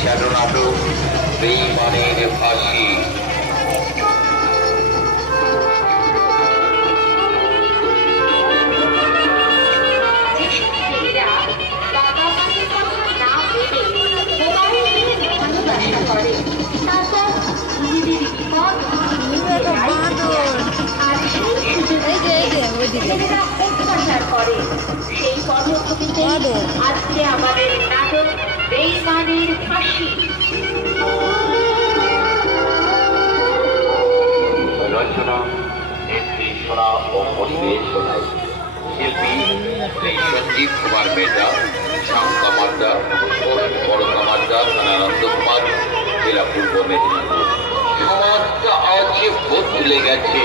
Shadow নাটক বেঈমানের ফাঁসি। সেই পদ্ধতিতে আজকে আমাদের নাটক বেঈমানের ফাঁসি। রচনা নির্দেশনা ও পরিবেশনায় শিল্পী শ্রী সঞ্জীব কুমার মেহতা, শ্যাম কামারদা, পোস্ট বড় কামারদা, আনন্দ কুমার, জেলা পূর্ব মেদিনীপুর। সমাজটা আজ বদলে গেছে,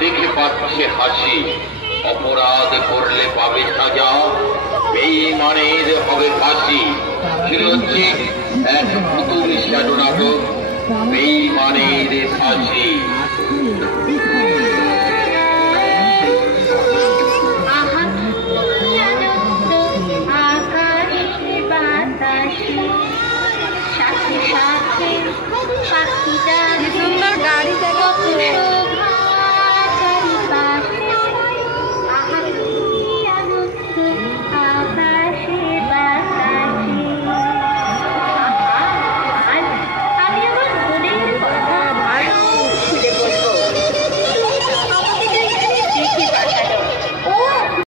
দেখে পাচ্ছে হাসি। অপরাধ করলে পাবে সাজা, বেঈমানের হবে ফাঁসি। শুরু হচ্ছে এক নতুন শ্যাডো নাটক বেঈমানের ফাঁসি।